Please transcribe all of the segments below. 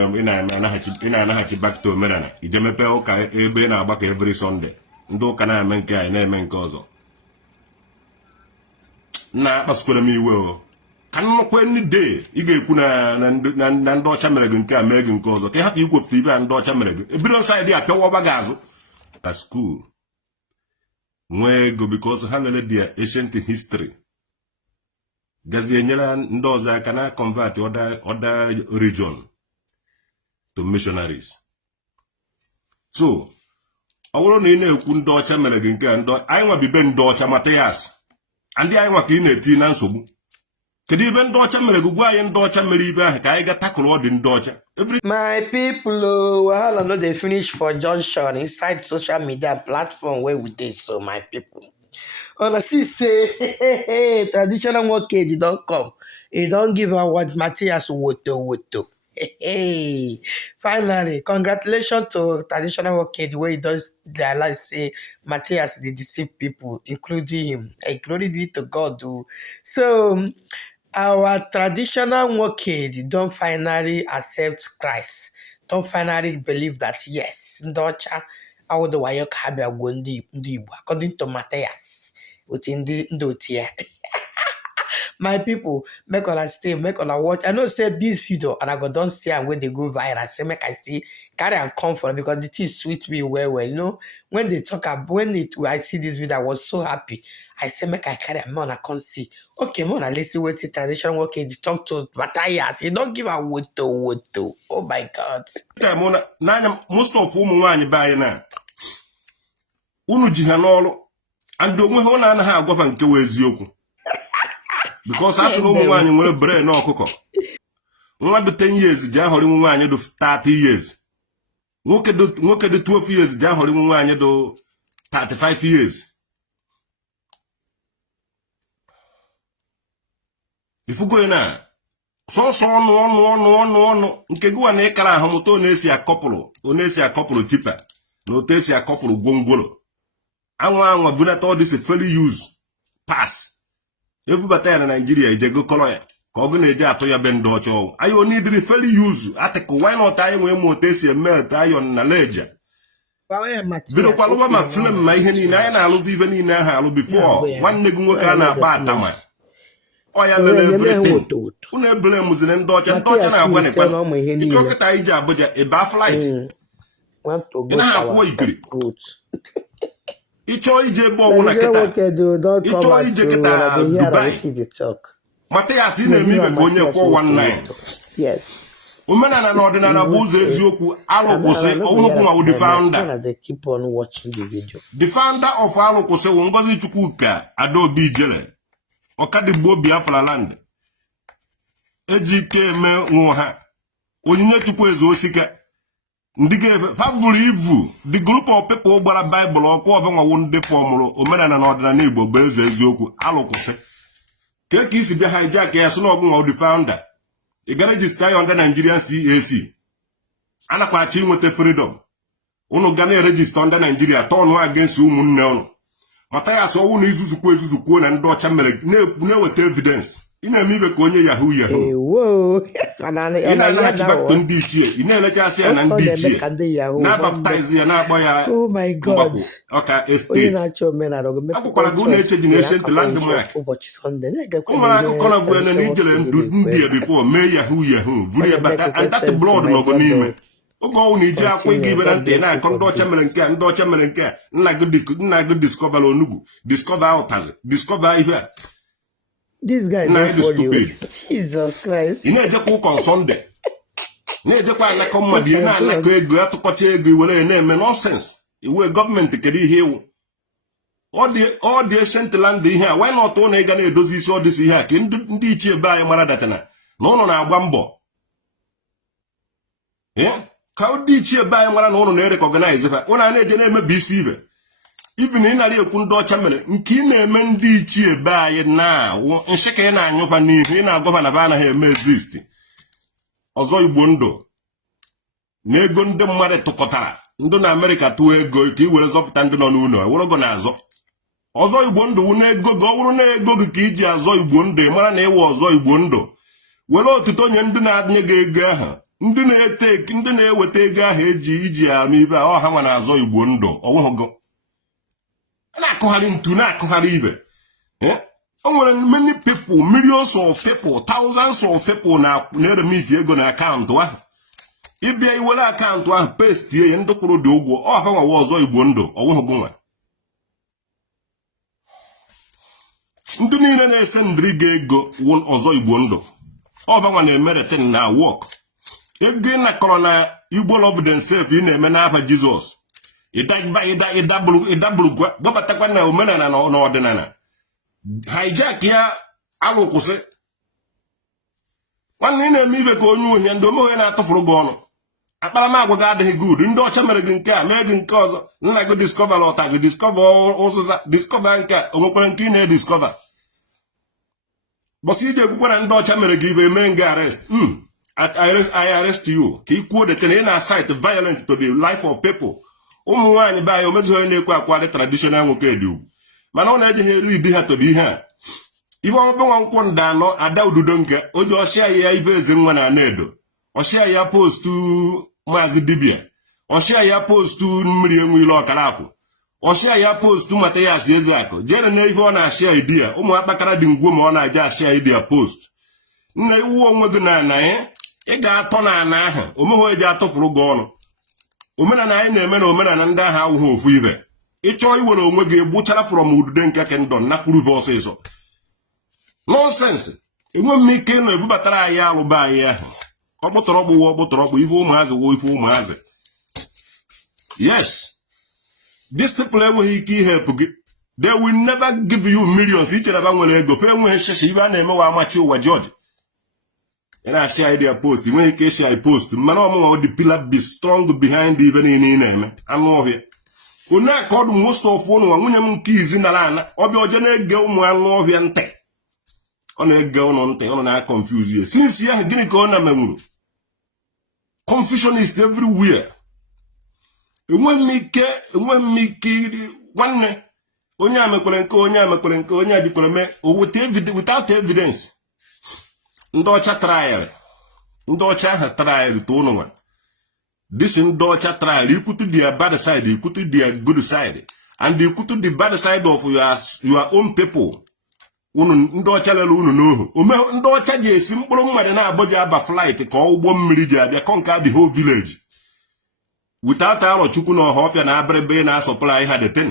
ina-anaghachị back to omenala ijemepe ụka ebe na-agbakọ every Sunday ndị ụka na-eme nke anyị na-eme nke ọzọ na-akpasukwara m iwe o ka nnukwu ndị day ị ga-ekwu na ndị ọcha mere gị nke a mee gị nke ọzọ ka ị hapụ ikwefute ibe a ndị ọcha mere gị ebido saịdị a pịawa gị azụ na school nwee ego because ha lere their ancient history gazie nyere ndị ọzọ aka na convert other region to missionaries. So ọ bụrụ na ị na-ekwu ndị ọcha mere gị nke a anyị nwa bibe ndị ọcha Mathias ndị anyị nwa ka ị na-eti na nsogbu kedu ibe ndị ọcha mere gị gwa anyị ndị ọcha mere ibe ahụ ka anyị ga takụrụ ọ dị ndị ọcha. My people, wahala no dey finish for junction inside social media platform where we dey. So my people, I see say traditional NWOKEDI don't come. He don't give her what MATHIAS EZEAGU. Hey, finally, congratulations to traditional NWOKEDI where he does realize say MATHIAS they deceive people, including him. Hey, glory be to God. So our traditional NWOKEDI don't finally accept Christ. Don't finally believe that yes, Ndocha, I would why according to MATHIAS within the Ndotia. My people, make all I stay, make all I watch. I know say this video and I go don't see and when they go viral. Say make I stay carry and comfort because the thing sweet me well. You know, when they talk about when I see this video, I was so happy. I say make I carry and man I can't see. Okay, man, let's see what the tradition working. Talk to MATHIAS. You don't give a woto. Oh my God. Most of whom buy now. Unu jihanolo and don't we hold on how go and do eziokwu. Because as no woman will brain no cocoa. 1 to 10 years, Jaholi woman do 30 years. Look at the 12 years, Jaholi woman do 35 years. If you go in now, so no, nke go and ekara homoto nesi a couple tipa, no tesi a couple gongolo. Anwa bunat all this fairly use pass. Everybody in Nigeria, they go color. Cognitive atoya ben docho. I only need fairly use article. Why not I will motesi a melt iron na ledger? Bido kwa ma film my henny nine I love even in a before. One nigga can about Thomas. Oh, yeah, everything. Who blame was in Dodge and Dodge and when it took a Taija, but a bar flight. Want to go Icho ije bo wona keta. Icho ije keta Dubai. MATHIAS na-eme be onye 419. Yes. Umena na ordinary buzo eziokwu alụkwụsị ọwụkwụ ma the founder. They keep on watching the video. The founder of alụkwụsị wo Ngozi Chukwuka Adaobi Jele. Ọkadigbo Biafra land. Ejike eme nwo ha. Onyinye Chukwu Ezeosika. The group of people gbara Bible ọkụ ọbụnwa wu ndị fọmụrụ omenala na ọdịnala Igbo bụ eze eziokwu alụkwụsị ka isi bịa hijack ya sị na ọgụnwa the founder ị gara register ya under Nigerian CAC anakwa achọ inweta freedom unu ga na-register under Nigeria tọnụ against ụmụnne unu MATHIAS ọwụ na izuzukwu na ndị ọcha mere na-eweta evidence ị na-eme ibe ka onye yahoo ị na-anaghachị back to ndị ichie ị na-elechasị ya na ndị ichie na-abaptize ya na-akpọ ya mgbakọ ọka estate akwụkwara gị na-eche dị na-ancient landmark ụmụrụ akụkọ na bụ ene na ijere ndị before mee yahoo vuru ya bata and that blood nọgụ n'ime oge ọwụ na iji akwụ ịga ibe na ntị na-akọ ndị ọcha mere nke a ndị ọcha mere nke a nna gị discover onugbu discover ụtazị discover ihe a. This guy not for you. Jesus Christ. You need to cook on Sunday. Need to find a comedy. You not go to cut ego. Wele name nonsense. You government can hear all the ancient land here. Why not own a gonna do this all this here? Can do each buy maradatana. No na wambo. Yeah. How did you buy one on recognize if I need name BC? Even in a kundo chamele, nkine mendi chie baye na nshike na anyopa ni na governor bana he exist. Ozo Igbo na ego ndị mmadụ tụkọtara ndị na America tụọ ego ka i were zọpụta ndị nọ n'ụlọ were go na azọ. Ozo Igbo ndụ na ego go wụrụ na ego gị ka iji azọ Igbo ndụ mara na iwe ọzọ Igbo ndụ. Were otuto nye ndị na-adịnye gị ego ahụ ndị na-eweta ego ahụ iji ama ibe a ọha nwa na-azọ Igbo ndụ ọnwụghụgo na-akụgharị ntu na-akụgharị ibe o nwere many people, millions of people, thousands of people na-eremifi ego na akaụntụ ahụ ịbịa iwere akaụntụ ahụ pestie ya ndị kwụrụ dị ụgwọ ọha nwa ọzọ Igbo ndụ ọnwụghụgo nwa ndị niile na-ese ndịrị gị ego ọzọ Igbo ndụ ọbanwa na-emereten na wọk ego ị nakọrọ na Igbo love themselves ị na-eme n'afa Jizọs ịdaburugwa gbabatakwa na omenala na ọdịnala hijack ya alụ kwụsị nwanne ị na-eme ibe ka onye uhie ndị omeghe na-atụfuru gị ọnụ akparamagwa gị adịghị good ndị ọcha mere gị nke a mee gị nke ọzọ nna gị discover ọtazi discover ụzụza discover nke a onwekwara nke ị na-ediscover bọsị iji ekwukwe na ndị ọcha mere gị ibe mee gị arrest I arrest you ka ị kwuo detene ị na-asite violent to the life of people ụmụ nwaanyị be anyị omezighị onye na-ekwe akwa dị traditional NWOKEDI ugwu mana ọ na-ejeghị elu idi ha todo ihe a ibe ọmụbe nwa nkwụ nda anọ ada ududo nke oji ọchịa ya ibe eze nwa na ana-edo ọchịa ya postu maazị dibia ọchịa ya postu mmiri enwe ile ọkara akwụ ọchịa ya postu MATHIAS EZEAGU jere na ihe ọ na-achịa idi ya ụmụ akpakara dị ngwo ma ọ na-aje achịa idi ya post nna iwu onwe gị na ana ị ga-atọ na ana ahụ omeghe eji atụfuru gị ọnụ omenala anyị na-eme na omenala ndị ahụ awụghị ofu ibe ịchọọ iwere onwe gị gbuchara from udude nke kendọn nakwurube ọsịsọ nọnsensị enwe m ike ịnọ ebubatara anyị arụba anyị ahụ ọkpụtọrọkpụ ife ụmụazị wo ife ụmụazị yes these people enweghị ike ihepụ gị they will never give you millions ichere nwere ego pe enweghị nsheshe ibe a na-emewa amachi ụwa George ị na-ashia idea post nweghị ike ishia post mana ọmụnwa dị pillar be strong behind ibe niile ị na-eme anụ ọhịa onye aka ọdụ most of ụnụ nwa nwunye m nke izi nara ana ọbịa oje na-ege ụmụ anụ ọhịa ntị ọ na-ege ụnụ ntị ọ na-confuse ya since ya gịnị ka ọ na-menwuru confusion is everywhere enweghị m ike nwanne onye a mekwere nke onye a jikwere mee without evidence ndị ọcha trial ndị ọcha ahụ trial to ụnụ nwa this ndị ọcha trial ikwutu their bad side ikwutu their good side and ikwutu the bad side of your own people unu ndị ọcha lere unu n'ohu ndị ọcha ji esi mkpụrụ mmadụ na-abụji aba flight ka ụgbọ mmiri ji abịa conquer the whole village without Chukwu na ọhafịa na abịrịbe na-asọpụla ha deten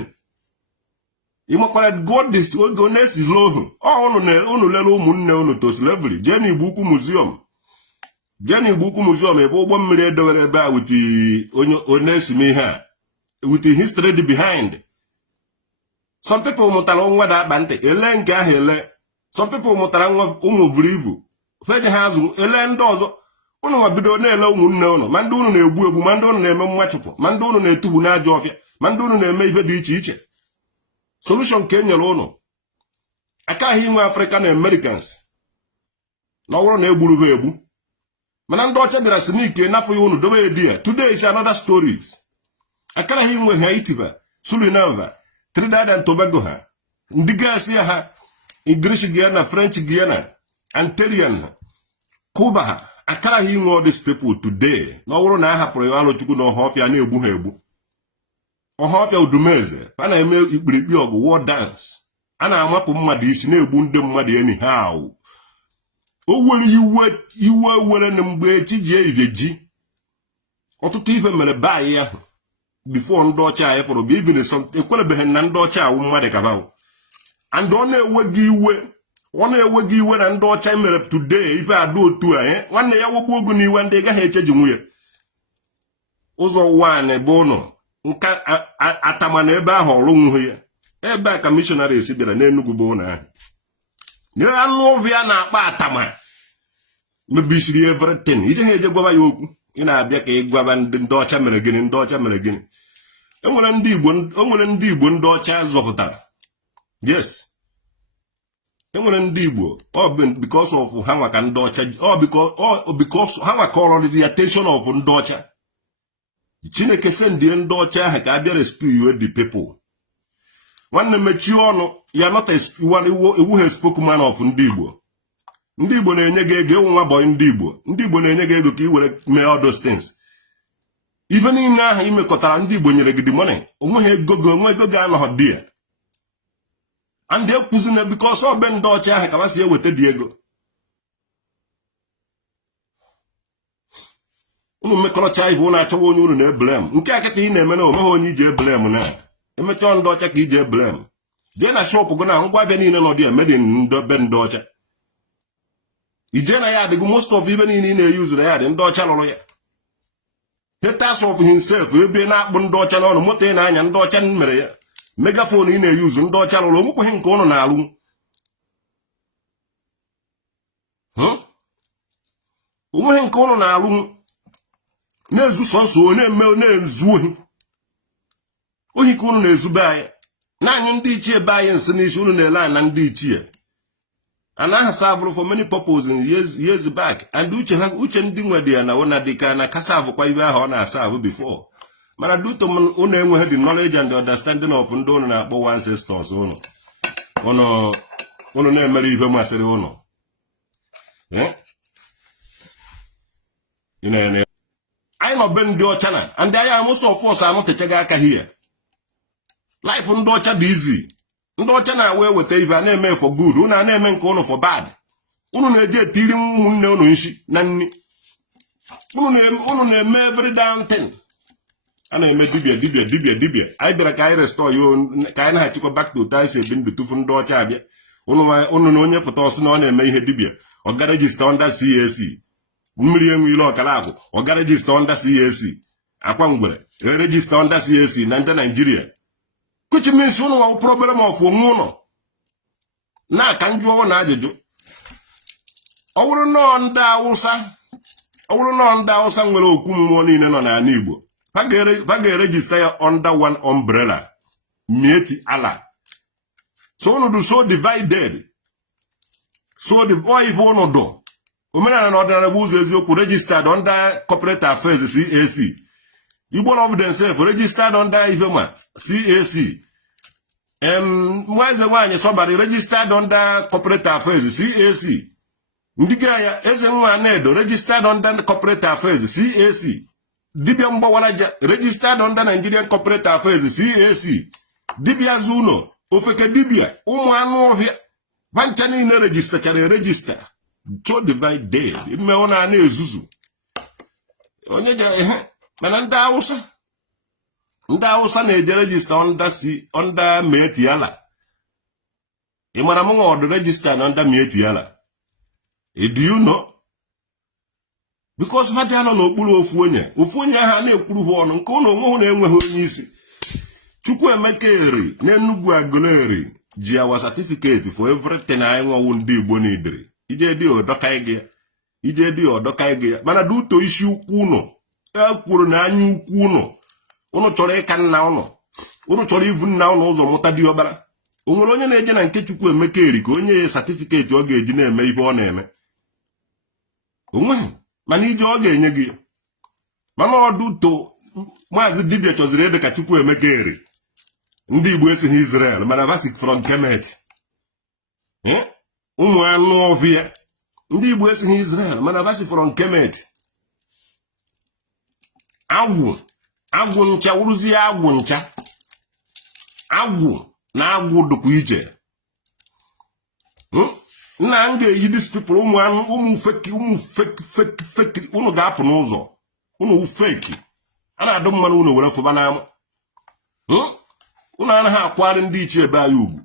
ịmakwara god this oge onesizi ohu unu lere ụmụnne unu to slavery jee n'Igbo Ukwu museum ebe ụgbọ mmiri edowere ebe a with onye esime ihe a with history behind. Some people mụtara nwa da akpa ntị ele nke ahụ ele some people mụtara nwa ụmụ buru ibu feje ha azụ ele ndị ọzọ unu nwa bido na-ele ụmụnne unu ma ndị unu na-egbu egbu ma ndị unu na-eme mmachụpụ ma ndị unu na-etubu n'ajọ ọfịa ma ndị unu na-eme ihe dị iche iche solution ka e nyere unu akaghị inwe African Americans na ọwụrụ na egburu ha egbu mana ndị ọcha bịara si n'ike n'afọ ya unu dobe edi ya today is another stories akaraghị inwe Haiti Suriname Trinidad and Tobago ha ndị gasị ya ha English Guiana French Guiana Antillean Cuba ha akaraghị inwe all these people today na ọwụrụ na a hapụrụ ya Chukwu na ọhafịa na-egbu ha egbu ọhafịa Udumeze a na-eme ikpirikpi ọgụ war dance a na-amapụ mmadụ isi na-egbu ndị mmadụ anyhow o were iwe were na mgbe echi ji eyive ji ọtụtụ ife mere baanyị ahụ before ndị ọcha anyị fọrọ bụ ibi ekwerebeghị na ndị ọcha awụ mmadụ kabawo and ọ na-ewe gị iwe na ndị ọcha mere today ife adụ otu a nwanne ya wogbu ogu n'iwe ndị gaghị echeji nwunye ụzọ nwaanyị bụ ụnụ nka atama na ebe ahụ ọrụ nwuhe ya ebe a ka missionaries bịara n'Enugu bụ ụnụ ahụ nye anụ ọbịa na-akpa atama mebisiri everything ije ha eje gwaba ya okwu ị na-abịa ka ị gwaba ndị ọcha mere gịnị ndị ọcha mere gịnị enwere ndị Igbo ndị ọcha zọpụtara yes enwere ndị Igbo because of ha nwa ka ndị ọcha because ha nwa ka ọrọ the attention of ndị ọcha Chineke sendie ndị ọcha ahụ ka abịa rescue the people nwanne mechie ọnụ ya not ewu ha spokesman of ndị Igbo ndị Igbo na-enye gị ego ịnwa boy ndị Igbo na-enye gị ego ka ị were mee all those things. Ife niile ahụ imekọtara ndị Igbo nyere gị the money, onwe ego ga-anọghọ dị ya. And ekwuzi na because ọ be ndị ọcha ahụ ka ha si eweta dị ego. Unu mmekọrọcha ibe unu achọwa onye unu na-eblem. Nke a kịta ị na-eme na omeghị onye iji eblem na. Emechaa ndị ọcha ka iji eblem. Jee na shop go na ngwa bịa niile nọ dị ya made in be ndị ọcha. Ije na ya adịgo most of ibe niile ị na-eyuzu na ya dị ndị ọcha lụrụ ya. Haters of himself ebe na-akpụ ndị ọcha n'ọnụ moto ị na-anya ndị ọcha mere ya. Megafon ị na-eyuzu ndị ọcha lụrụ onwekweghị nke ụnụ na-alụ. Onweghị nke ụnụ na-alụ. Na-ezu sọnsọ na-ezu ohi. Ohi ka ụnụ na-ezube anyị. Na-anyụ ndị ichie be anyị nsị n'isi ụnụ na-ele anyị na ndị ichie. And I have served for many purposes in years back. And uche ndị nwe dị ya na ona dịka na kasavụ kwa ibe ahụ ọ na-asavụ before. Mana due to unu enweghị the knowledge and the understanding of ndị unu na-akpọ ancestors unu. Unu na-emere ibe masịrị unu. Anyị nọ be ndị ọcha na, and anyị most of us anọtechaghị aka here. Life ndị ọcha dị easy. Ndị ọcha na-awe weta ibe a na-eme for good, unu a na-eme nke unu for bad. Unu na-eje etiri ụmụnne unu nshi na nni. Unu na-eme every damn thing. A na-eme dibia. Anyị bịara ka anyị restore ya ka anyị na-achịkwa back to time si ebi ndụ tufu ndị ọcha abịa. Unu na onye pụta ọsị na ọ na-eme ihe dibia. Ọ ga register under CAC. Mmiri enwe ile ọkara agwụ. Ọ ga register under CAC. Akwa ngwere. Register under CAC na ndị Nigeria. Which means unu nwa problem of onwe ụnọ. Na-aka njụọ na ajụjụ. Ọ bụrụ nọọ ndị Awụsa nwere okwu mmụọ niile nọ n'ala Igbo. Ha ga-erejista ya under one umbrella. Mieti Allah. So unu do so divided. So the boy ife unu do. Omenala na ọdịnala bụ ụzọ eziokwu registered under corporate affairs CAC. Igbo of themselves registered under Ifema CAC. Mweze nwanyị Sobari registered under corporate affairs CAC. Ndiga ya eze nwa Nedo registered under corporate affairs CAC. Dibia Mbawaraja registered under Nigerian corporate affairs CAC. Dibia Zuno ofeke dibia ụmụ anụ ọhịa vancha niile register. So divided. Ime ọ na ezuzu. Onye ja mana ndị Awụsa na-eje register under Mieti Allah. Ị mara mụ nwa ọdụ register under Mieti Allah. Do you know? Because ha dị anọ n'okpuru ofu onye ha na-ekwuru ha ọnụ nke ụnụ onwe na-enweghị onye isi. Chukwuemeka Eri na Enugu Aguleri ji our certificate for everything anyị nwawu ndị Igbo n'idiri. Ije dị ọdọka gị ya. Mana duto isi ukwu ụnụ. Kwuru na anya ukwu unu chọrọ ịka nna unu chọrọ ivu nna unu ụzọ mụta dị ọbara. O nwere onye na-eje na nke Chukwuemeka Eri ka onye ya certificate ọ ga-eji na-eme ibe ọ na-eme. Onweghị, mana ije ọ ga-enye gị. Mana ọdụ to maazị dibia chọziri ebe ka Chukwuemeka Eri. Ndị Igbo esighị Israel mana basic from Kemet. Ụmụ anụ ọhịa. Ndị Igbo esighị Israel mana basic from Kemet. Agwụ ncha wuruzie agwụ ncha. Agwụ na agwụ dụkwa iche. Nna m ga-eyi dis people ụmụ feki unu ga-apụ n'ụzọ. Unu feki. A na-adụ mmanụ unu were fụba n'ama. Unu anaghị akwari ndị ichie ebe anyị ugwu.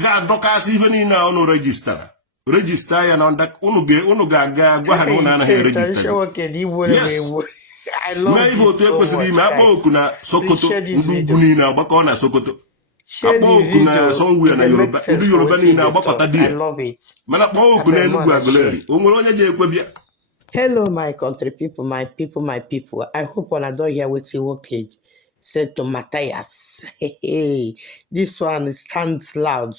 Ga-adọkasị ihe niile a unu rejista ya na unu ga-aga gwa ha na unu anaghị erejista. Mee ihe otu ekwesịrị ime akpọ oku na Sokoto ndị ugwu niile agbakọ na Sokoto. Akpọ oku na Songwe na Yoruba ndị Yoruba niile agbakọta di ya. Mana kpọọ oku na Enugu Aguleri. O nwere onye ji ekwebịa. Hello my country people, my people. I hope una don hear wetin NWOKEDI said to Matthias. This one stands loud.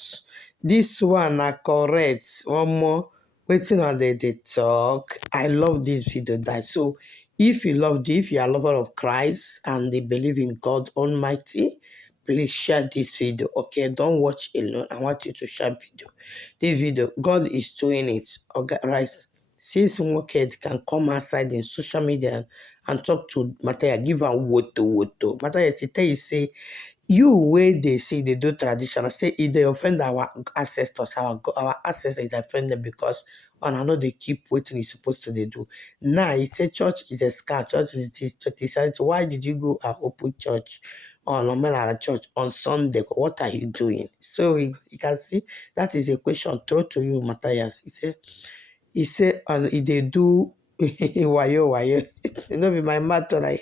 This one na correct. One more. Wetin on dey talk. I love this video that. So if you are a lover of Christ and they believe in God Almighty, please share this video, okay? Don't watch alone. I want you to share this video. God is doing it, okay, right? Since NWOKEDI can come outside in social media and talk to Matthias, give am woto. Matthias, he tell you, say, you where they see they do traditional, say if they offend our ancestors, our ancestors is offended because and I know they keep waiting is supposed to they do. Now he said church is a scam, church is this, church is that. Why did you go and open church on Omenala church on Sunday? What are you doing? So you can see that is a question thrown to you, Matthias. He said and if they do wayo, you know be my matter like